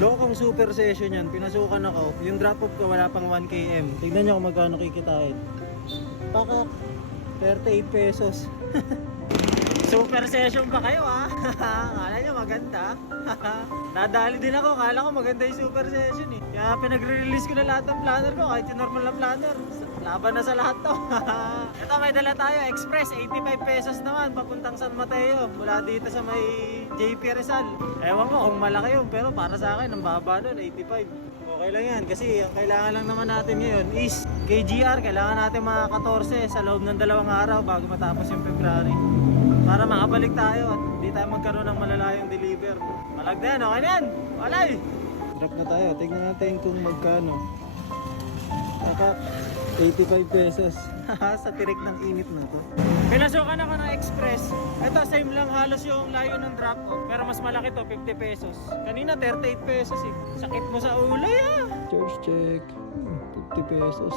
Lokong super session yan. Pinasukan ako. Yung drop off ko wala pang 1 km. Tignan nyo kung magkano kikitain. Pakak. 38 pesos. Super session pa kayo ha. Kala nyo maganda. Nadali din ako. Kala ko maganda yung super session eh. Kaya pinagre-release ko na lahat ng planner ko. Kahit yung normal na planner. Laban na sa lahat to. Ito may dala tayo. Express 85 pesos naman. Papuntang San Mateo. Mula dito sa may JP Rizal. Ewan ko kung malaki yun. Pero para sa akin ang baba nun 85. Okay lang yan. Kasi ang kailangan lang naman natin ngayon is KGR. Kailangan natin mga 14 sa loob ng 2 araw bago matapos yung February. Para makabalik tayo at hindi tayo magkaroon ng malalayong deliver. Malag na yan, okay na yan. Walay! Drop na tayo, tignan natin kung magkano. Kakap, 85 pesos. Sa tirik ng init na to. Pinasukan ako ng Express. Ito, same lang halos yung layo ng drop off. Pero mas malaki to, 50 pesos. Kanina, 38 pesos eh. Sakit mo sa ulo ya. Charge check. 50 pesos.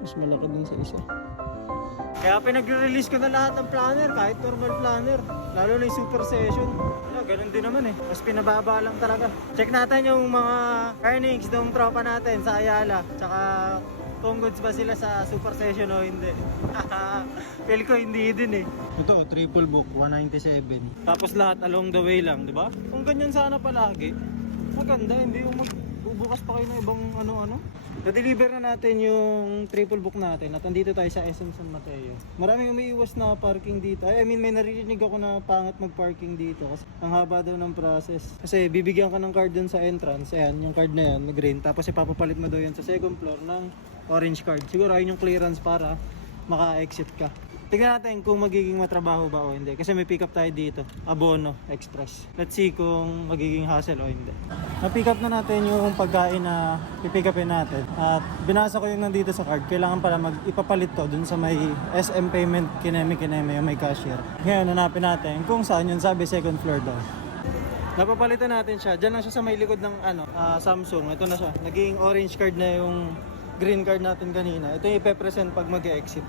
Mas malaki din sa isa. Kaya pinag-release ko na lahat ng planner, kahit normal planner. Lalo na yung super session. Wala, ganun din naman eh. Mas pinababa lang talaga. Check natin yung mga earnings ng tropa natin sa Ayala. Tsaka kung goods ba sila sa super session o hindi. Feel ko hindi din eh. Ito, triple book, 197. Tapos lahat along the way lang, di ba? Kung ganyan sana palagi, maganda, hindi yung magbubukas pa kayo ng ibang ano-ano. Na-deliver na natin yung triple book natin at andito tayo sa SM San Mateo. Maraming umiiwas na parking dito. I mean, may narinig ako na pangat mag-parking dito kasi ang haba daw ng process. Kasi bibigyan ka ng card dun sa entrance. Ayan, yung card na yan, na green. Tapos ipapapalit mo daw yan sa second floor ng orange card. Siguro ayun yung clearance para maka-exit ka. Tingnan natin kung magiging matrabaho ba o hindi. Kasi may pick up tayo dito. Abono Express. Let's see kung magiging hassle o hindi. Na-pick up na natin yung pagkain na pipick upin natin. At binasa ko yung nandito sa card. Kailangan pala ipapalit to dun sa may SM Payment Kineme yung may cashier. Ngayon hanapin natin kung saan yun. Sabi second floor daw. Napapalitan natin siya. Diyan lang siya sa may likod ng Samsung. Ito na siya. Naging orange card na yung green card natin kanina. Ito yung ipepresent pag mag-exit.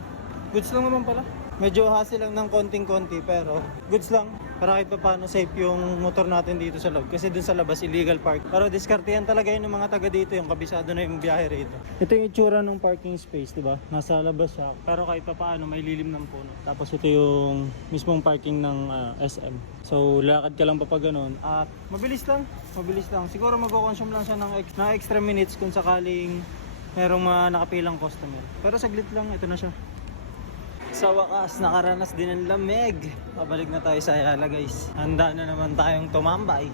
Goods lang naman pala. Medyo hassle lang ng konting-konti pero goods lang. Para kahit pa paano safe yung motor natin dito sa loob. Kasi dun sa labas illegal park. Pero diskartehan talaga yun ng mga taga dito. Yung kabisado na yung biyahe rito. Ito yung itsura ng parking space, diba? Nasa labas siya. Pero kahit pa paano may lilim ng puno. Tapos ito yung mismong parking ng SM. So lakad ka lang pa ganun. At mabilis lang. Mabilis lang. Siguro mag-consume lang siya ng extra minutes kung sakaling merong mga nakapilang customer. Pero saglit lang. Ito na siya. Sa wakas, nakaranas din ng lamig. Pabalik na tayo sa Ayala guys. Handa na naman tayong tumambay.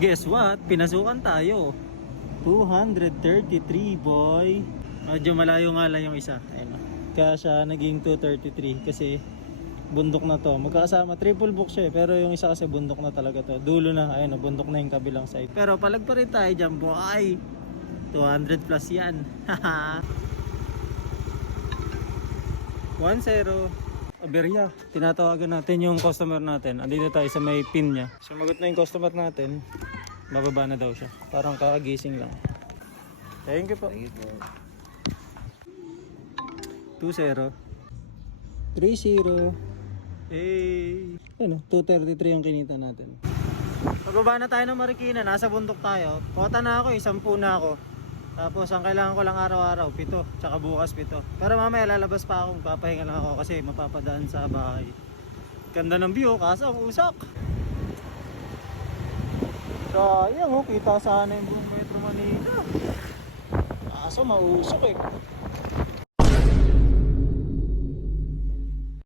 Guess what? Pinasukan tayo. 233 boy. Medyo malayo nga lang yung isa. Ayun. Kaya siya naging 233 kasi bundok na to. Magkakasama, triple book siya eh. Pero yung isa kasi bundok na talaga to. Dulo na, ayun, bundok na yung kabilang side. Pero palag pa rin tayo dyan boy. 200 plus yan. 1-0. Aberya. Tinatawagan natin yung customer natin. Andito tayo sa may pin niya. Sumagot na yung customer natin. Bababa na daw siya. Parang kakagising lang. Thank you po. 2-0. 3-0. Hey. Ano? 233 yung kinita natin. Pagbaba na tayo ng Marikina. Nasa bundok tayo. Kota na ako. 10 na ako. Tapos ang kailangan ko lang araw-araw 7, tsaka bukas 7. Pero mamaya lalabas pa ako, papahinga lang ako kasi mapapadaan sa bahay. Ganda ng view, kaso ang usak. Sayang oh, kita sana yung buong Metro Manila. Kaso mausok eh.